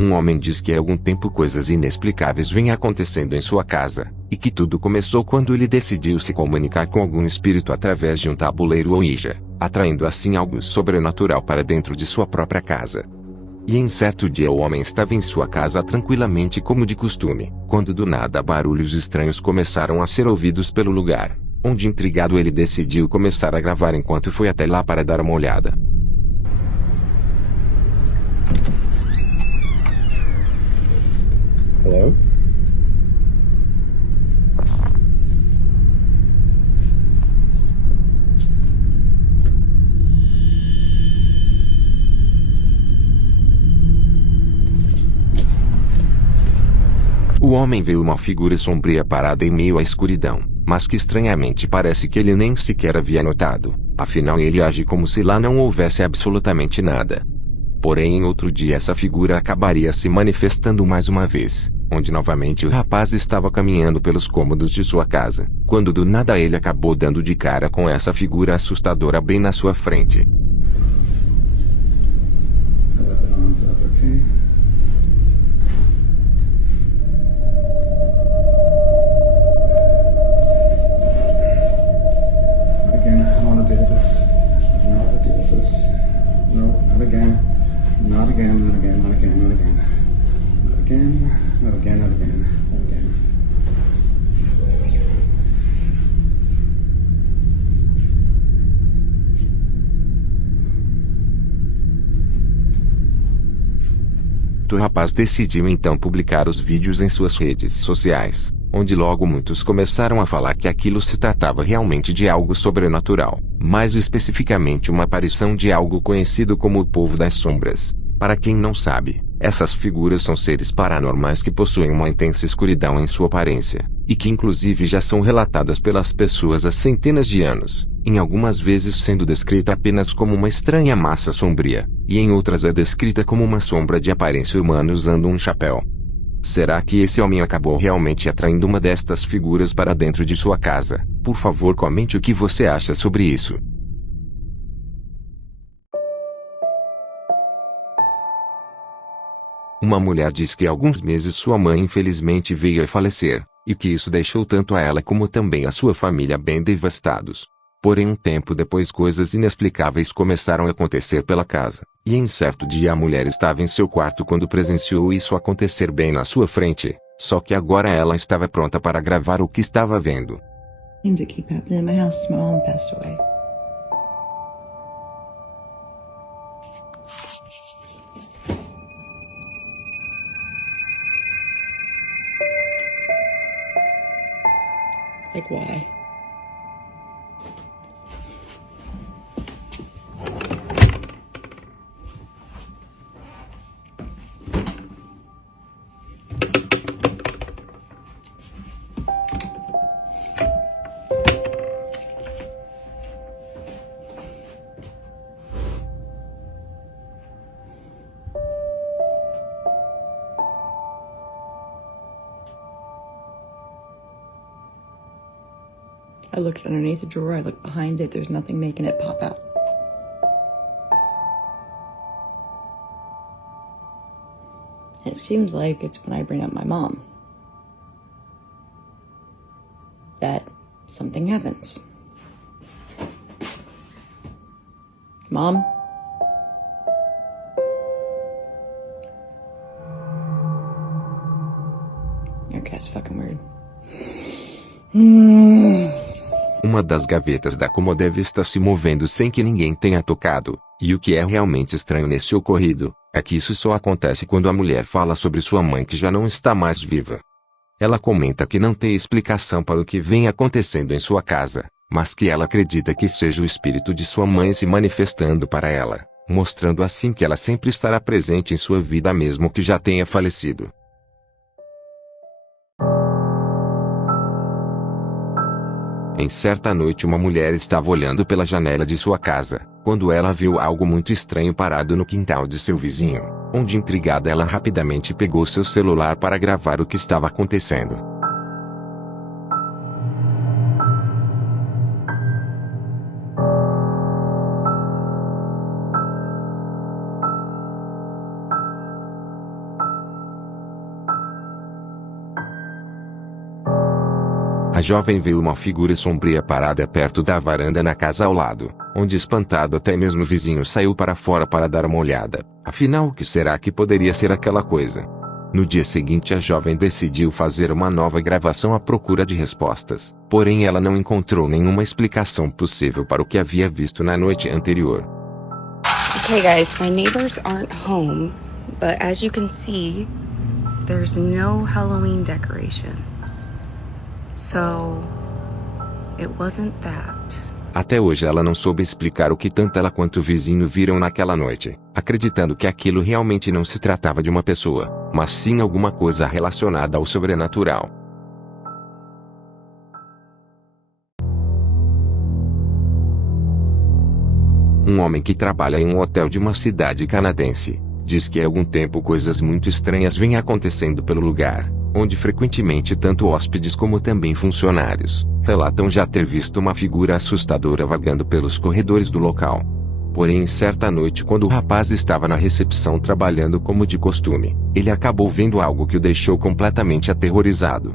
Um homem diz que há algum tempo coisas inexplicáveis vêm acontecendo em sua casa, e que tudo começou quando ele decidiu se comunicar com algum espírito através de um tabuleiro Ouija, atraindo assim algo sobrenatural para dentro de sua própria casa. E em certo dia o homem estava em sua casa tranquilamente como de costume, quando do nada barulhos estranhos começaram a ser ouvidos pelo lugar, onde intrigado ele decidiu começar a gravar enquanto foi até lá para dar uma olhada. Hello? O homem viu uma figura sombria parada em meio à escuridão, mas que estranhamente parece que ele nem sequer havia notado, afinal ele age como se lá não houvesse absolutamente nada. Porém em outro dia essa figura acabaria se manifestando mais uma vez, onde novamente o rapaz estava caminhando pelos cômodos de sua casa, quando do nada ele acabou dando de cara com essa figura assustadora bem na sua frente. O rapaz decidiu então publicar os vídeos em suas redes sociais, onde logo muitos começaram a falar que aquilo se tratava realmente de algo sobrenatural, mais especificamente uma aparição de algo conhecido como o Povo das Sombras. Para quem não sabe, essas figuras são seres paranormais que possuem uma intensa escuridão em sua aparência, e que inclusive já são relatadas pelas pessoas há centenas de anos, em algumas vezes sendo descrita apenas como uma estranha massa sombria, e em outras é descrita como uma sombra de aparência humana usando um chapéu. Será que esse homem acabou realmente atraindo uma destas figuras para dentro de sua casa? Por favor, comente o que você acha sobre isso. Uma mulher diz que há alguns meses sua mãe infelizmente veio a falecer, e que isso deixou tanto a ela como também a sua família bem devastados. Porém um tempo depois coisas inexplicáveis começaram a acontecer pela casa, e em certo dia a mulher estava em seu quarto quando presenciou isso acontecer bem na sua frente, só que agora ela estava pronta para gravar o que estava vendo. Things that keep happening in my house. My mom passed away. Like why? I looked underneath the drawer, I looked behind it, there's nothing making it pop out. It seems like it's when I bring up my mom that something happens. Mom? Okay, it's fucking weird. Uma das gavetas da cômoda está se movendo sem que ninguém tenha tocado, e o que é realmente estranho nesse ocorrido, é que isso só acontece quando a mulher fala sobre sua mãe que já não está mais viva. Ela comenta que não tem explicação para o que vem acontecendo em sua casa, mas que ela acredita que seja o espírito de sua mãe se manifestando para ela, mostrando assim que ela sempre estará presente em sua vida mesmo que já tenha falecido. Em certa noite uma mulher estava olhando pela janela de sua casa, quando ela viu algo muito estranho parado no quintal de seu vizinho, onde intrigada ela rapidamente pegou seu celular para gravar o que estava acontecendo. A jovem viu uma figura sombria parada perto da varanda na casa ao lado, onde espantado até mesmo o vizinho saiu para fora para dar uma olhada. Afinal, o que será que poderia ser aquela coisa? No dia seguinte, a jovem decidiu fazer uma nova gravação à procura de respostas. Porém, ela não encontrou nenhuma explicação possível para o que havia visto na noite anterior. Okay guys, my neighbors aren't home, but as you can see, there's no Halloween decoration. So, it wasn't that. Até hoje ela não soube explicar o que tanto ela quanto o vizinho viram naquela noite, acreditando que aquilo realmente não se tratava de uma pessoa, mas sim alguma coisa relacionada ao sobrenatural. Um homem que trabalha em um hotel de uma cidade canadense diz que há algum tempo coisas muito estranhas vêm acontecendo pelo lugar, onde frequentemente tanto hóspedes como também funcionários relatam já ter visto uma figura assustadora vagando pelos corredores do local. Porém, certa noite, quando o rapaz estava na recepção trabalhando como de costume, ele acabou vendo algo que o deixou completamente aterrorizado.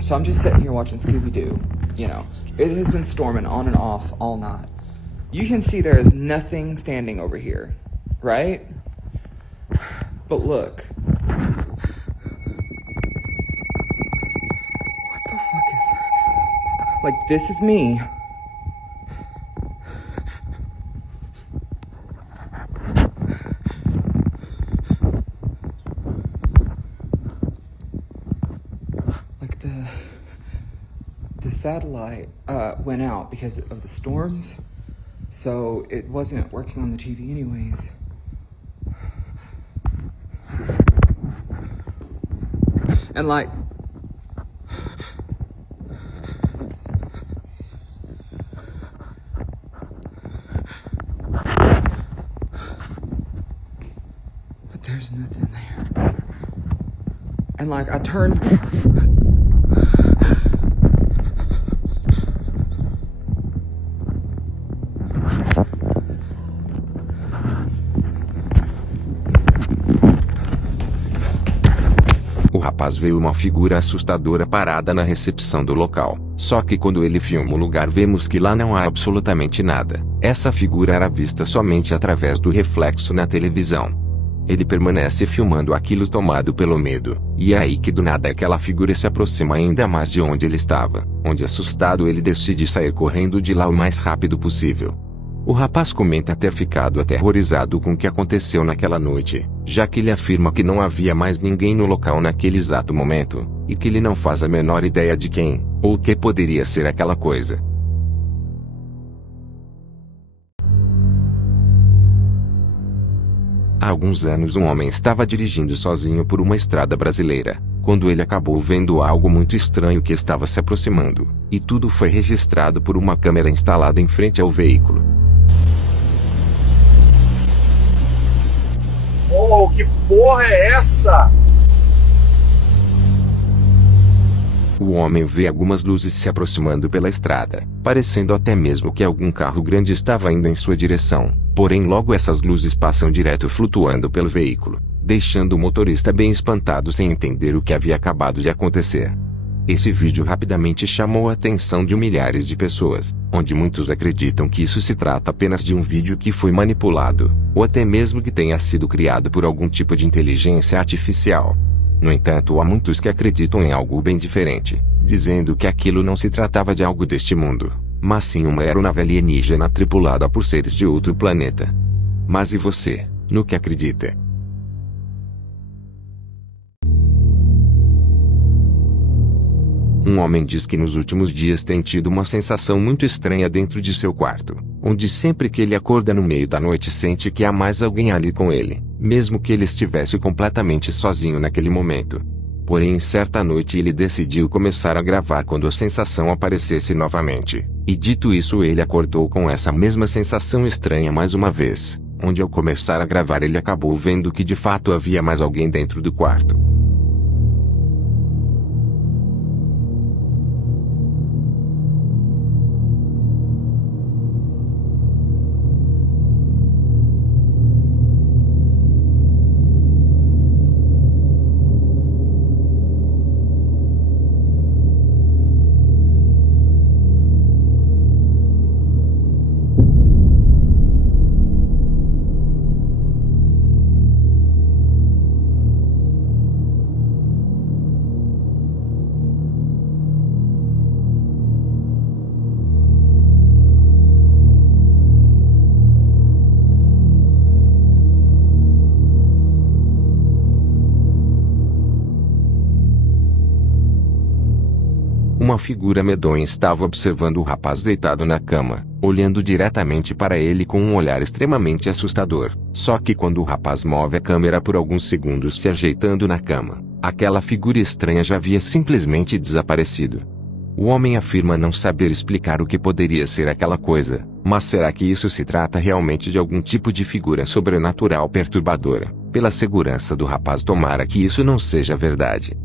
So I'm just sitting here watching Scooby-Doo, you know. It has been storming on and off all night. You can see there is nothing standing over here, right? But look. What the fuck is that? Like, this is me. Like the satellite went out because of the storms. So it wasn't working on the TV anyways. And like, but there's nothing there. And like, I turned. O rapaz viu uma figura assustadora parada na recepção do local. Só que quando ele filma o lugar, vemos que lá não há absolutamente nada. Essa figura era vista somente através do reflexo na televisão. Ele permanece filmando aquilo tomado pelo medo, e é aí que do nada aquela figura se aproxima ainda mais de onde ele estava, onde assustado ele decide sair correndo de lá o mais rápido possível. O rapaz comenta ter ficado aterrorizado com o que aconteceu naquela noite, já que ele afirma que não havia mais ninguém no local naquele exato momento, e que ele não faz a menor ideia de quem, ou o que poderia ser aquela coisa. Há alguns anos um homem estava dirigindo sozinho por uma estrada brasileira, quando ele acabou vendo algo muito estranho que estava se aproximando, e tudo foi registrado por uma câmera instalada em frente ao veículo. Oh, que porra é essa? O homem vê algumas luzes se aproximando pela estrada, parecendo até mesmo que algum carro grande estava indo em sua direção. Porém, logo essas luzes passam direto flutuando pelo veículo, deixando o motorista bem espantado sem entender o que havia acabado de acontecer. Esse vídeo rapidamente chamou a atenção de milhares de pessoas, onde muitos acreditam que isso se trata apenas de um vídeo que foi manipulado, ou até mesmo que tenha sido criado por algum tipo de inteligência artificial. No entanto, há muitos que acreditam em algo bem diferente, dizendo que aquilo não se tratava de algo deste mundo, mas sim uma aeronave alienígena tripulada por seres de outro planeta. Mas e você, no que acredita? Um homem diz que nos últimos dias tem tido uma sensação muito estranha dentro de seu quarto, onde sempre que ele acorda no meio da noite sente que há mais alguém ali com ele, mesmo que ele estivesse completamente sozinho naquele momento. Porém, certa noite ele decidiu começar a gravar quando a sensação aparecesse novamente, e dito isso ele acordou com essa mesma sensação estranha mais uma vez, onde ao começar a gravar ele acabou vendo que de fato havia mais alguém dentro do quarto. Uma figura medonha estava observando o rapaz deitado na cama, olhando diretamente para ele com um olhar extremamente assustador. Só que quando o rapaz move a câmera por alguns segundos se ajeitando na cama, aquela figura estranha já havia simplesmente desaparecido. O homem afirma não saber explicar o que poderia ser aquela coisa, mas será que isso se trata realmente de algum tipo de figura sobrenatural perturbadora? Pela segurança do rapaz, tomara que isso não seja verdade.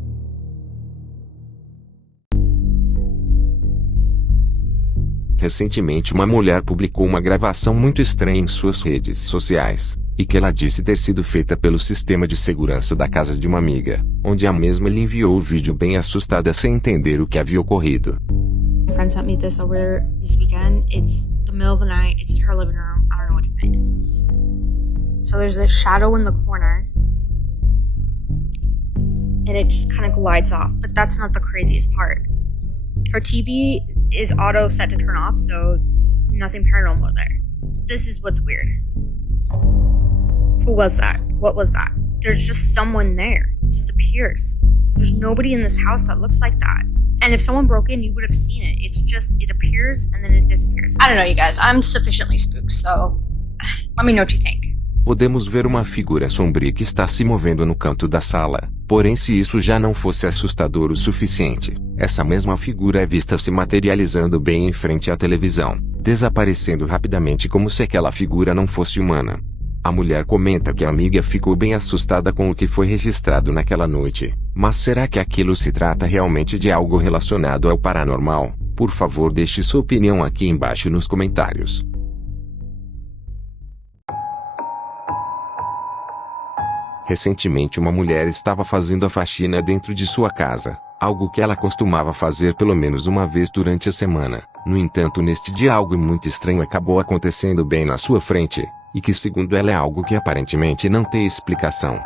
Recentemente uma mulher publicou uma gravação muito estranha em suas redes sociais, e que ela disse ter sido feita pelo sistema de segurança da casa de uma amiga, onde a mesma lhe enviou o vídeo bem assustada sem entender o que havia ocorrido. My friend sent me this over this weekend. It's the middle of the night. It's in her living room. I don't know what to think. So there's this shadow in the corner, and it just kind of glides off. But that's not the craziest part. Her TV is auto set to turn off, so nothing paranormal there. This is what's weird. Who was that? What was that? There's just someone there. It just appears. There's nobody in this house that looks like that. And if someone broke in, you would have seen it. It's just, it appears and then it disappears. I don't know, you guys. I'm sufficiently spooked, so let me know what you think. Podemos ver uma figura sombria que está se movendo no canto da sala. Porém, se isso já não fosse assustador o suficiente, essa mesma figura é vista se materializando bem em frente à televisão, desaparecendo rapidamente como se aquela figura não fosse humana. A mulher comenta que a amiga ficou bem assustada com o que foi registrado naquela noite. Mas será que aquilo se trata realmente de algo relacionado ao paranormal? Por favor, deixe sua opinião aqui embaixo nos comentários. Recentemente uma mulher estava fazendo a faxina dentro de sua casa, algo que ela costumava fazer pelo menos uma vez durante a semana. No entanto, neste dia algo muito estranho acabou acontecendo bem na sua frente, e que segundo ela é algo que aparentemente não tem explicação.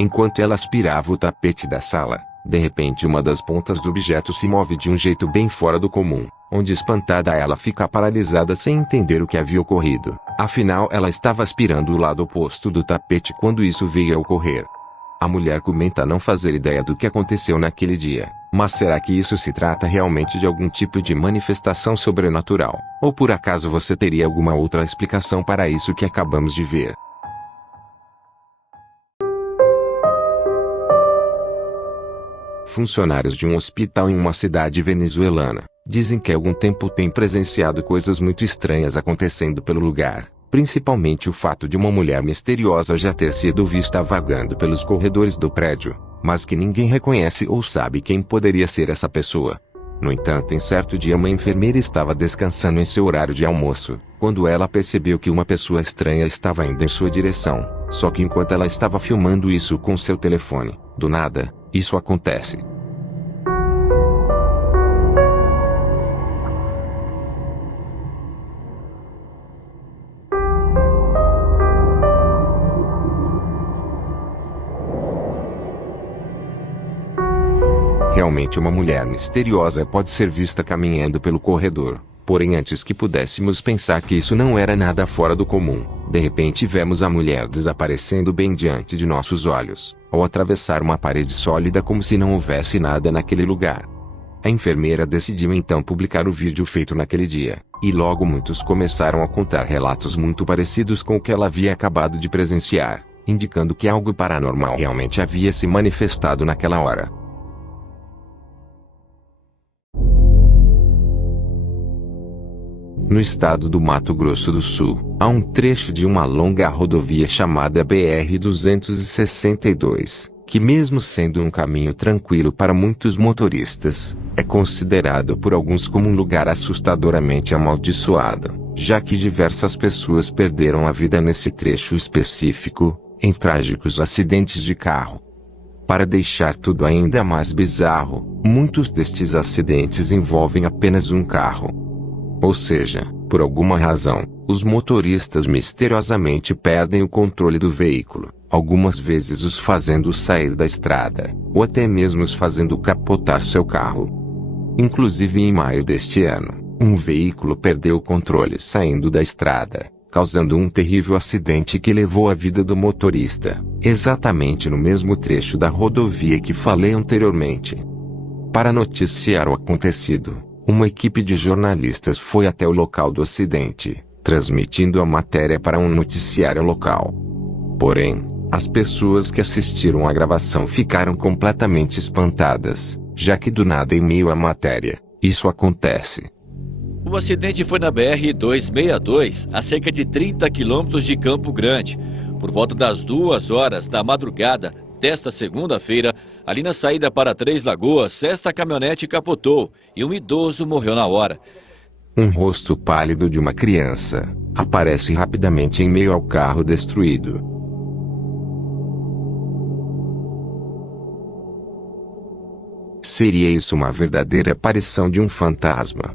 Enquanto ela aspirava o tapete da sala, de repente uma das pontas do objeto se move de um jeito bem fora do comum, onde espantada ela fica paralisada sem entender o que havia ocorrido. Afinal, ela estava aspirando o lado oposto do tapete quando isso veio a ocorrer. A mulher comenta não fazer ideia do que aconteceu naquele dia, mas será que isso se trata realmente de algum tipo de manifestação sobrenatural? Ou por acaso você teria alguma outra explicação para isso que acabamos de ver? Funcionários de um hospital em uma cidade venezuelana dizem que há algum tempo têm presenciado coisas muito estranhas acontecendo pelo lugar, principalmente o fato de uma mulher misteriosa já ter sido vista vagando pelos corredores do prédio, mas que ninguém reconhece ou sabe quem poderia ser essa pessoa. No entanto, em certo dia uma enfermeira estava descansando em seu horário de almoço, quando ela percebeu que uma pessoa estranha estava indo em sua direção, só que enquanto ela estava filmando isso com seu telefone, do nada, isso acontece. Realmente uma mulher misteriosa pode ser vista caminhando pelo corredor. Porém, antes que pudéssemos pensar que isso não era nada fora do comum, de repente vemos a mulher desaparecendo bem diante de nossos olhos, ao atravessar uma parede sólida como se não houvesse nada naquele lugar. A enfermeira decidiu então publicar o vídeo feito naquele dia, e logo muitos começaram a contar relatos muito parecidos com o que ela havia acabado de presenciar, indicando que algo paranormal realmente havia se manifestado naquela hora. No estado do Mato Grosso do Sul, há um trecho de uma longa rodovia chamada BR-262, que mesmo sendo um caminho tranquilo para muitos motoristas, é considerado por alguns como um lugar assustadoramente amaldiçoado, já que diversas pessoas perderam a vida nesse trecho específico, em trágicos acidentes de carro. Para deixar tudo ainda mais bizarro, muitos destes acidentes envolvem apenas um carro. Ou seja, por alguma razão, os motoristas misteriosamente perdem o controle do veículo, algumas vezes os fazendo sair da estrada, ou até mesmo os fazendo capotar seu carro. Inclusive em maio deste ano, um veículo perdeu o controle saindo da estrada, causando um terrível acidente que levou a vida do motorista, exatamente no mesmo trecho da rodovia que falei anteriormente. Para noticiar o acontecido, uma equipe de jornalistas foi até o local do acidente, transmitindo a matéria para um noticiário local. Porém, as pessoas que assistiram à gravação ficaram completamente espantadas, já que do nada em meio à matéria, isso acontece. O acidente foi na BR-262, a cerca de 30 quilômetros de Campo Grande. Por volta das 2 horas da madrugada desta segunda-feira, ali na saída para Três Lagoas, esta caminhonete capotou e um idoso morreu na hora. Um rosto pálido de uma criança aparece rapidamente em meio ao carro destruído. Seria isso uma verdadeira aparição de um fantasma?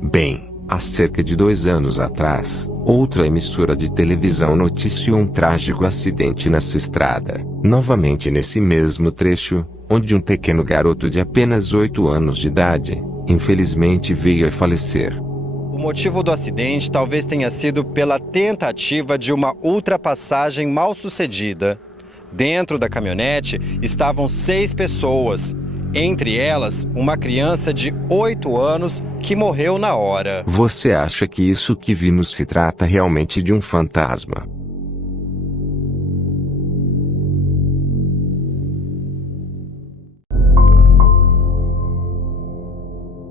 Bem, há cerca de 2 anos atrás, outra emissora de televisão noticiou um trágico acidente nessa estrada, novamente nesse mesmo trecho, onde um pequeno garoto de apenas 8 anos de idade, infelizmente veio a falecer. O motivo do acidente talvez tenha sido pela tentativa de uma ultrapassagem mal sucedida. Dentro da caminhonete estavam 6 pessoas. Entre elas, uma criança de 8 anos que morreu na hora. Você acha que isso que vimos se trata realmente de um fantasma?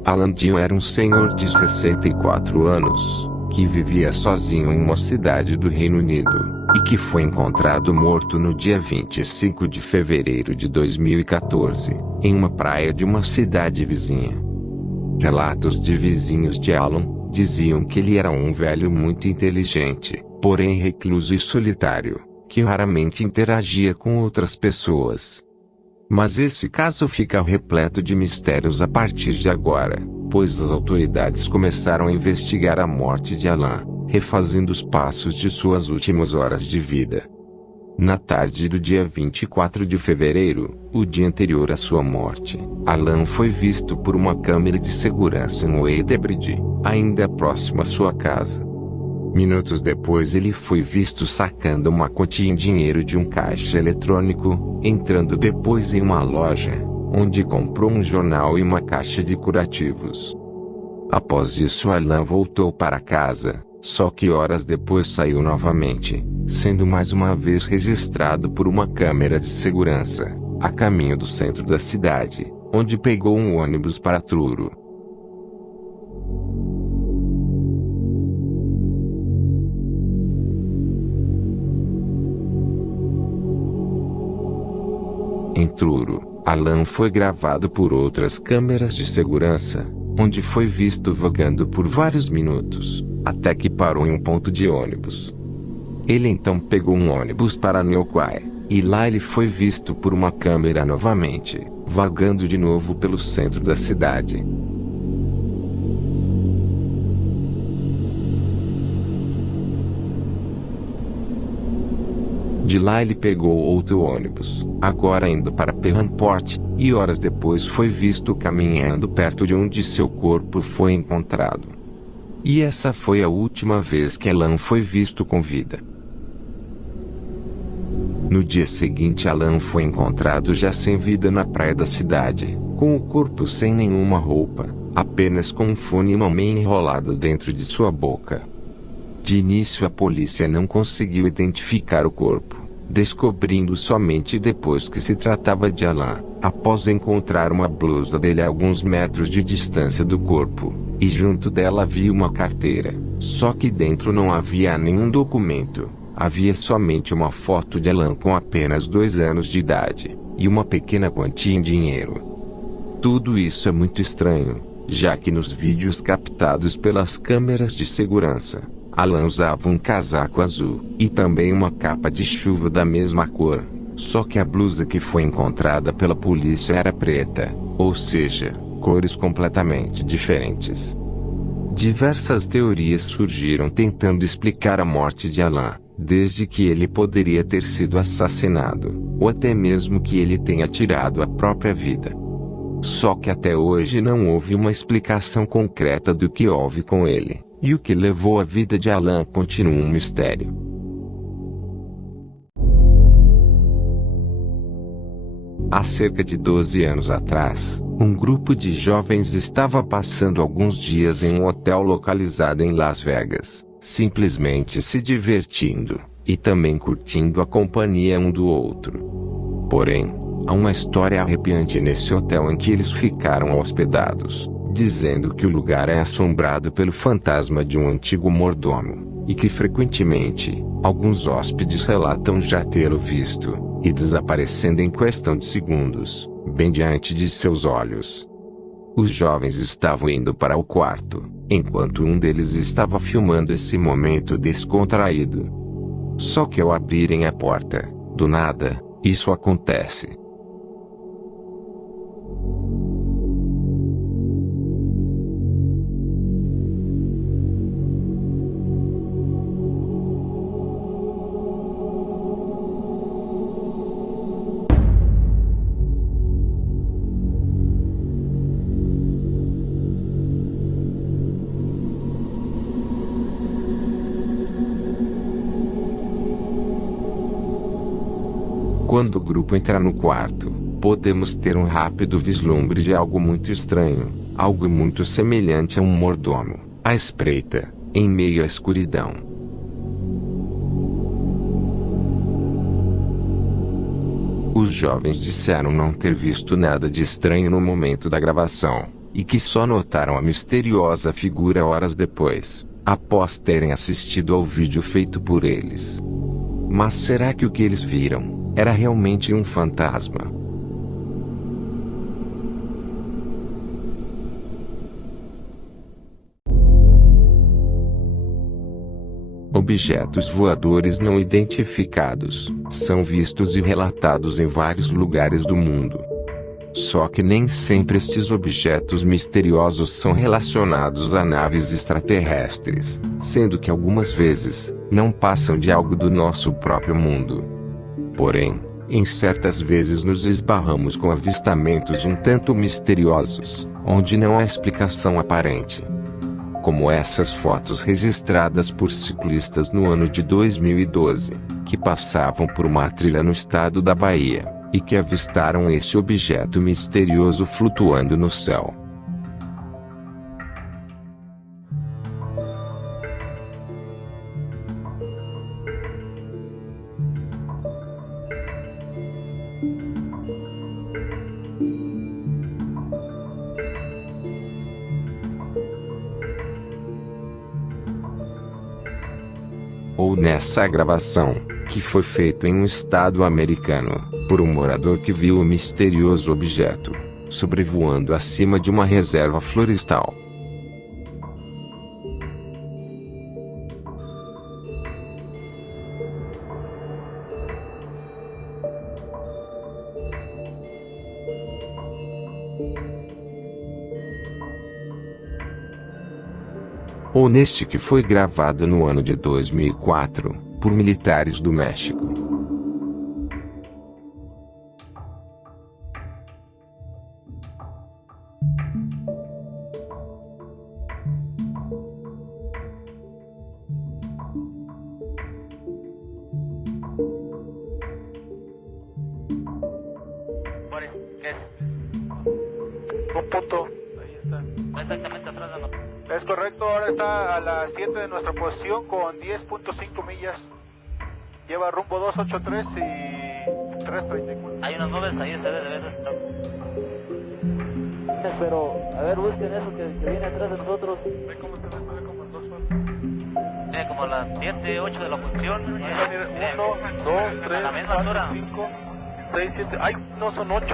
Alan Dean era um senhor de 64 anos, que vivia sozinho em uma cidade do Reino Unido, e que foi encontrado morto no dia 25 de fevereiro de 2014, em uma praia de uma cidade vizinha. Relatos de vizinhos de Alan diziam que ele era um velho muito inteligente, porém recluso e solitário, que raramente interagia com outras pessoas. Mas esse caso fica repleto de mistérios a partir de agora, pois as autoridades começaram a investigar a morte de Alan, refazendo os passos de suas últimas horas de vida. Na tarde do dia 24 de fevereiro, o dia anterior à sua morte, Alan foi visto por uma câmera de segurança em Wadebridge, ainda próximo à sua casa. Minutos depois ele foi visto sacando uma quantia em dinheiro de um caixa eletrônico, entrando depois em uma loja, onde comprou um jornal e uma caixa de curativos. Após isso Alan voltou para casa, só que horas depois saiu novamente, sendo mais uma vez registrado por uma câmera de segurança, a caminho do centro da cidade, onde pegou um ônibus para Truro. Em Truro, Alan foi gravado por outras câmeras de segurança, onde foi visto vagando por vários minutos, até que parou em um ponto de ônibus. Ele então pegou um ônibus para Newquay, e lá ele foi visto por uma câmera novamente, vagando de novo pelo centro da cidade. De lá ele pegou outro ônibus, agora indo para Perranporth, e horas depois foi visto caminhando perto de onde seu corpo foi encontrado. E essa foi a última vez que Alan foi visto com vida. No dia seguinte Alan foi encontrado já sem vida na praia da cidade, com o corpo sem nenhuma roupa, apenas com um fone e uma meia enrolada dentro de sua boca. De início a polícia não conseguiu identificar o corpo, descobrindo somente depois que se tratava de Alan, após encontrar uma blusa dele a alguns metros de distância do corpo, e junto dela havia uma carteira, só que dentro não havia nenhum documento, havia somente uma foto de Alan com apenas 2 anos de idade, e uma pequena quantia em dinheiro. Tudo isso é muito estranho, já que nos vídeos captados pelas câmeras de segurança, Alan usava um casaco azul, e também uma capa de chuva da mesma cor, só que a blusa que foi encontrada pela polícia era preta, ou seja, cores completamente diferentes. Diversas teorias surgiram tentando explicar a morte de Alan, desde que ele poderia ter sido assassinado, ou até mesmo que ele tenha tirado a própria vida. Só que até hoje não houve uma explicação concreta do que houve com ele, e o que levou a vida de Alan continua um mistério. Há cerca de 12 anos atrás, um grupo de jovens estava passando alguns dias em um hotel localizado em Las Vegas, simplesmente se divertindo, e também curtindo a companhia um do outro. Porém, há uma história arrepiante nesse hotel em que eles ficaram hospedados, dizendo que o lugar é assombrado pelo fantasma de um antigo mordomo, e que frequentemente, alguns hóspedes relatam já tê-lo visto, e desaparecendo em questão de segundos, bem diante de seus olhos. Os jovens estavam indo para o quarto, enquanto um deles estava filmando esse momento descontraído. Só que ao abrirem a porta, do nada, isso acontece. Quando o grupo entra no quarto, podemos ter um rápido vislumbre de algo muito estranho, algo muito semelhante a um mordomo, à espreita, em meio à escuridão. Os jovens disseram não ter visto nada de estranho no momento da gravação, e que só notaram a misteriosa figura horas depois, após terem assistido ao vídeo feito por eles. Mas será que o que eles viram era realmente um fantasma? Objetos voadores não identificados são vistos e relatados em vários lugares do mundo. Só que nem sempre estes objetos misteriosos são relacionados a naves extraterrestres, sendo que algumas vezes não passam de algo do nosso próprio mundo. Porém, em certas vezes nos esbarramos com avistamentos um tanto misteriosos, onde não há explicação aparente. Como essas fotos registradas por ciclistas no ano de 2012, que passavam por uma trilha no estado da Bahia, e que avistaram esse objeto misterioso flutuando no céu. Ou nessa gravação, que foi feita em um estado americano, por um morador que viu o misterioso objeto sobrevoando acima de uma reserva florestal. Ou neste que foi gravado no ano de 2004, por militares do México. Un punto. Ahí está. Exactamente atrás de nosotros. Es correcto, ahora está a las 7 de nuestra posición con 10.5 millas. Lleva rumbo 283 y 334. Hay unas nubes ahí, se debe de estar. Pero, a ver, busquen eso que viene atrás de nosotros. Ve cómo se ve como en 2 horas. Tiene como a las 7, 8 de la función. 1, 2, 3, 4, 5, 6, 7. ¡Ay, no son 8!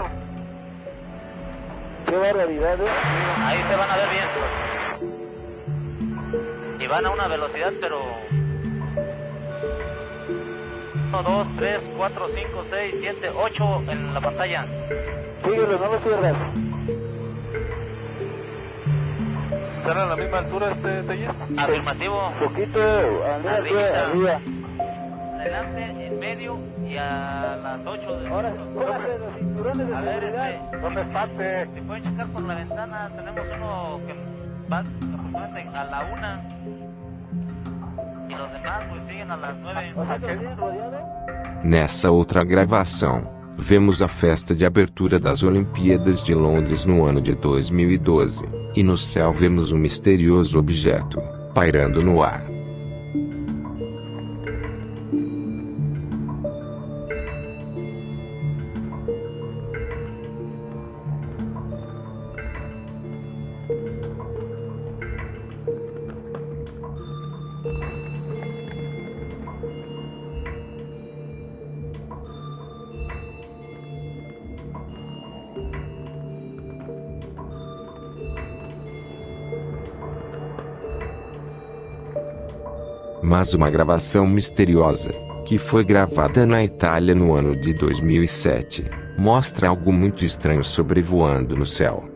¡Qué barbaridad! Ahí se van a ver bien. Y van a una velocidad, pero 1, 2, 3, 4, 5, 6, 7, 8 en la pantalla. Síguelo, no lo cierres. ¿Están a la misma altura, Telles? Afirmativo. Poquito, arriba. Adelante, en medio y a las 8 de Ahora, pónganse los cinturones de A ver, seguridad. No me espante. si pueden checar por la ventana, tenemos uno que va aproximadamente a la 1 y los demás pues siguen a las 9. O sea, que vienen rodeados. Nessa outra gravação, vemos a festa de abertura das Olimpíadas de Londres no ano de 2012, e no céu vemos um misterioso objeto, pairando no ar. Mas uma gravação misteriosa, que foi gravada na Itália no ano de 2007, mostra algo muito estranho sobrevoando no céu.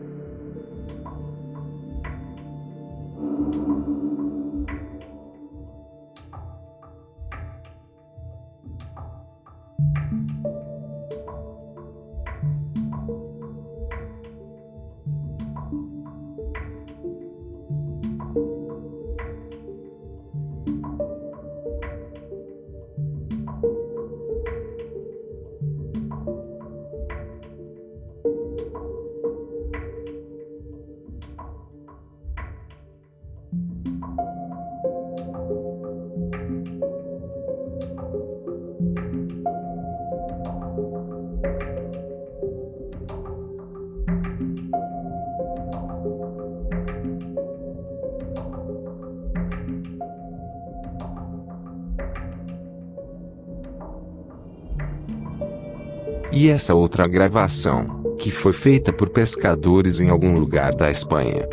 E essa outra gravação, que foi feita por pescadores em algum lugar da Espanha.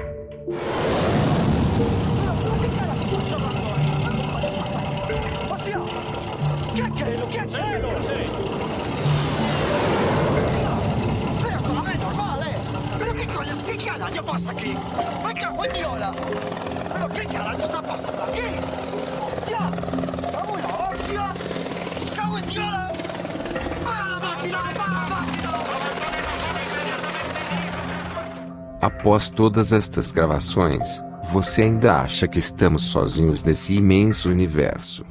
Após todas estas gravações, você ainda acha que estamos sozinhos nesse imenso universo?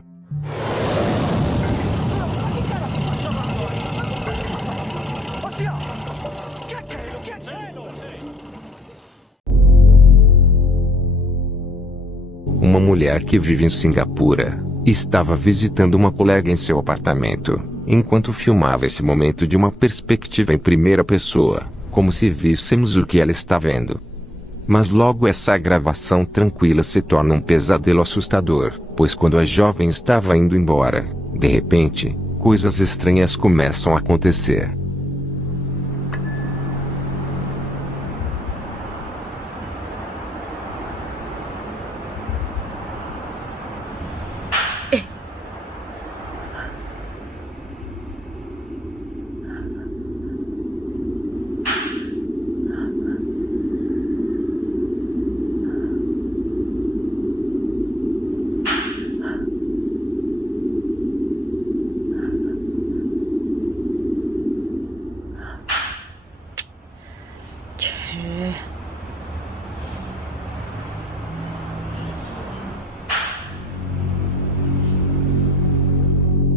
Uma mulher que vive em Singapura estava visitando uma colega em seu apartamento, enquanto filmava esse momento de uma perspectiva em primeira pessoa, como se víssemos o que ela está vendo. Mas logo essa gravação tranquila se torna um pesadelo assustador, pois quando a jovem estava indo embora, de repente, coisas estranhas começam a acontecer.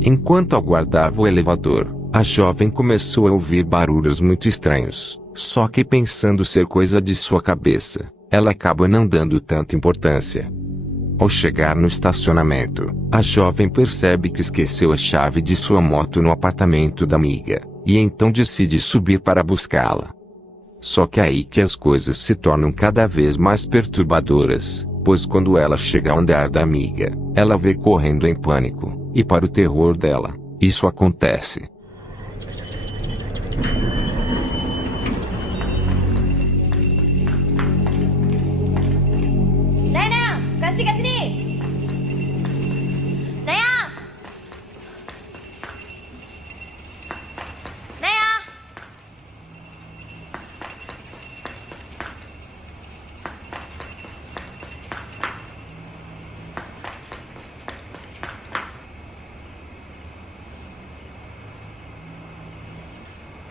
Enquanto aguardava o elevador, a jovem começou a ouvir barulhos muito estranhos, só que pensando ser coisa de sua cabeça, ela acaba não dando tanta importância. Ao chegar no estacionamento, a jovem percebe que esqueceu a chave de sua moto no apartamento da amiga, e então decide subir para buscá-la. Só que é aí que as coisas se tornam cada vez mais perturbadoras, pois quando ela chega ao andar da amiga, ela vê correndo em pânico. E para o terror dela, isso acontece. Dayang, kasih kat sini. Dayang. Dayang.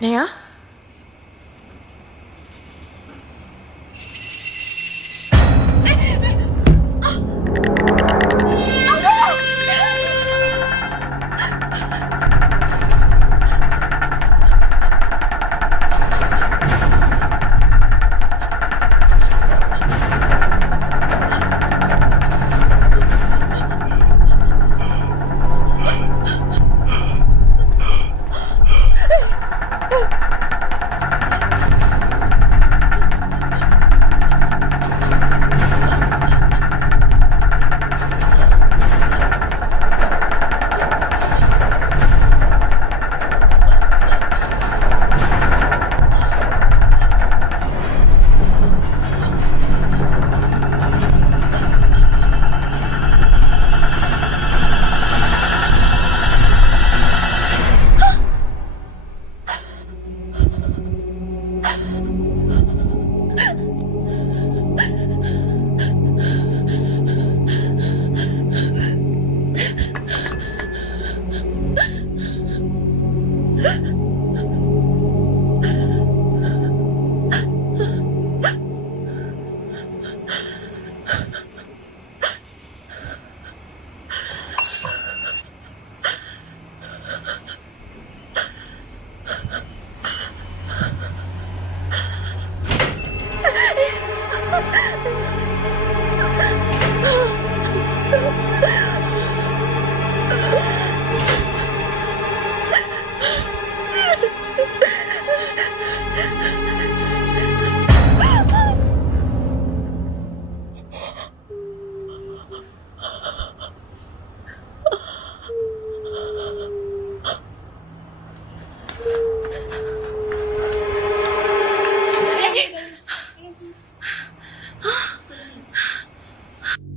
Naya?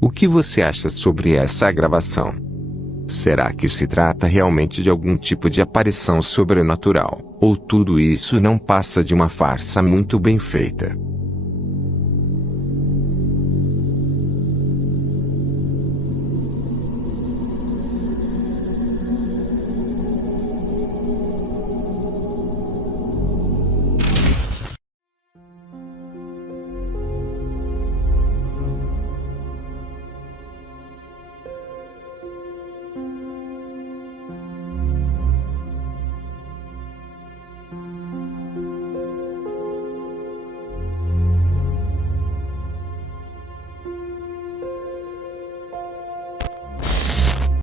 O que você acha sobre essa gravação? Será que se trata realmente de algum tipo de aparição sobrenatural, ou tudo isso não passa de uma farsa muito bem feita?